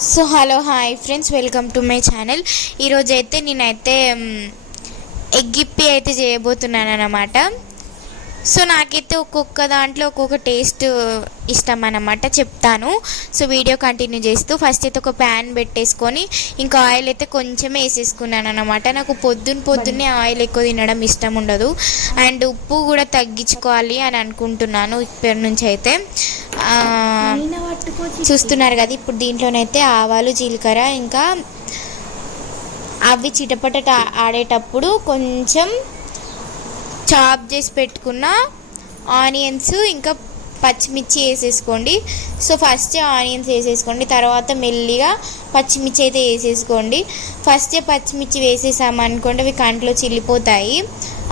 So hello hi friends welcome to my channel. ఈరోజు అయితే నేనైతే ఎగ్గిప్పి అయితే చేయబోతున్నాను అనమాట సో నాకైతే ఒక్కొక్క దాంట్లో ఒక్కొక్క టేస్ట్ ఇష్టం అన్నమాట చెప్తాను. సో వీడియో కంటిన్యూ చేస్తూ ఫస్ట్ అయితే ఒక ప్యాన్ పెట్టేసుకొని ఇంకా ఆయిల్ అయితే కొంచెమే వేసేసుకున్నాను అనమాట నాకు పొద్దున్న పొద్దున్నే ఆయిల్ ఎక్కువ తినడం ఇష్టం ఉండదు. అండ్ ఉప్పు కూడా తగ్గించుకోవాలి అని అనుకుంటున్నాను ఇప్పటి నుంచి అయితే. చూస్తున్నారు కదా ఇప్పుడు దీంట్లోనైతే ఆవాలు జీలకర్ర ఇంకా అవి చిటపట ఆడేటప్పుడు కొంచెం చాప్ చేసి పెట్టుకున్న ఆనియన్స్ ఇంకా పచ్చిమిర్చి వేసేసుకోండి. సో ఫస్ట్ ఆనియన్స్ వేసేసుకోండి తర్వాత మెల్లిగా పచ్చిమిర్చి అయితే వేసేసుకోండి. ఫస్ట్ పచ్చిమిర్చి వేసేసామనుకోండి అవి కంట్లో చిల్లిపోతాయి.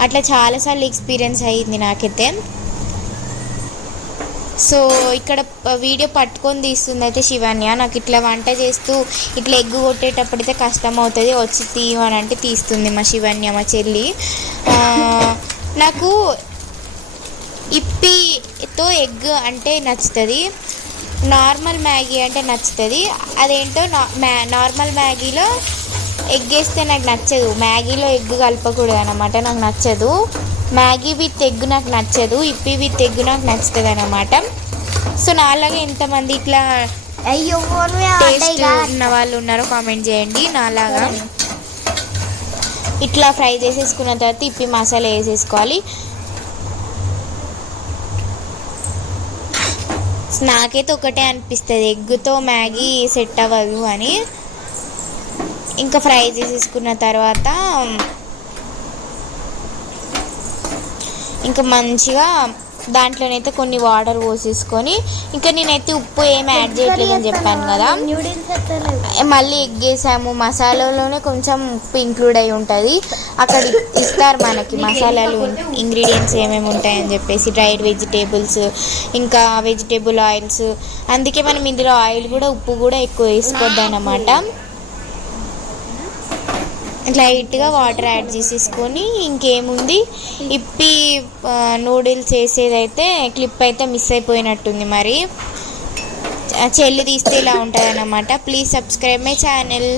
అట్లా చాలాసార్లు ఎక్స్పీరియన్స్ అయ్యింది నాకైతే. సో ఇక్కడ వీడియో పట్టుకొని తీస్తుంది అయితే శివన్య. నాకు ఇట్లా వంట చేస్తూ ఇట్లా ఎగ్గు కొట్టేటప్పుడు అయితే కష్టం అవుతుంది వచ్చి తీయమని అంటే తీస్తుంది మా శివన్య మా చెల్లి. నాకు ఇప్పితో ఎగ్ అంటే నచ్చుతుంది. నార్మల్ మ్యాగీ అంటే నచ్చుతుంది. అదేంటో నా మ్యా నార్మల్ మ్యాగీలో ఎగ్ వేస్తే నాకు నచ్చదు. మ్యాగీలో ఎగ్ కలపకూడదు అనమాట నాకు నచ్చదు. మ్యాగీ విత్ ఎగ్ నాకు నచ్చదు ఇప్పి విత్ ఎగ్ నాకు నచ్చుతుంది అనమాట సో నాలాగా ఎంతమంది ఇట్లా అయ్యో టేస్ట్ ఉన్న వాళ్ళు ఉన్నారో కామెంట్ చేయండి నాలాగా. ఇట్లా ఫ్రై చేసేసుకున్న తర్వాత ఇప్పి మసాలా వేసేసుకోవాలి. నాకైతే ఒకటే అనిపిస్తుంది ఎగ్గుతో మ్యాగీ సెట్ అవ్వదు అని. ఇంకా ఫ్రై చేసేసుకున్న తర్వాత ఇంకా మంచిగా దాంట్లోనైతే కొన్ని వాటర్ పోసేసుకొని ఇంకా నేనైతే ఉప్పు ఏమి యాడ్ చేయట్లేదని చెప్పాను కదా మళ్ళీ ఎగ్ వేసాము మసాలాలోనే కొంచెం ఉప్పు ఇంక్లూడ్ అయి ఉంటుంది. అక్కడ ఇస్తారు మనకి మసాలాలు ఇంగ్రీడియంట్స్ ఏమేమి ఉంటాయని చెప్పేసి డ్రైడ్ వెజిటేబుల్స్ ఇంకా వెజిటేబుల్ ఆయిల్స్ అందుకే మనం ఇందులో ఆయిల్ కూడా ఉప్పు కూడా ఎక్కువ వేసుకోవద్దు అన్నమాట లైట్గా వాటర్ యాడ్ చేసేసుకొని ఇంకేముంది? ఇప్పి నూడిల్స్ చేసేదైతే క్లిప్ అయితే మిస్ అయిపోయినట్టుంది మరి. చెల్లి తీస్తే ఇలా ఉంటుంది అన్నమాట ప్లీజ్ సబ్స్క్రైబ్ మై ఛానల్.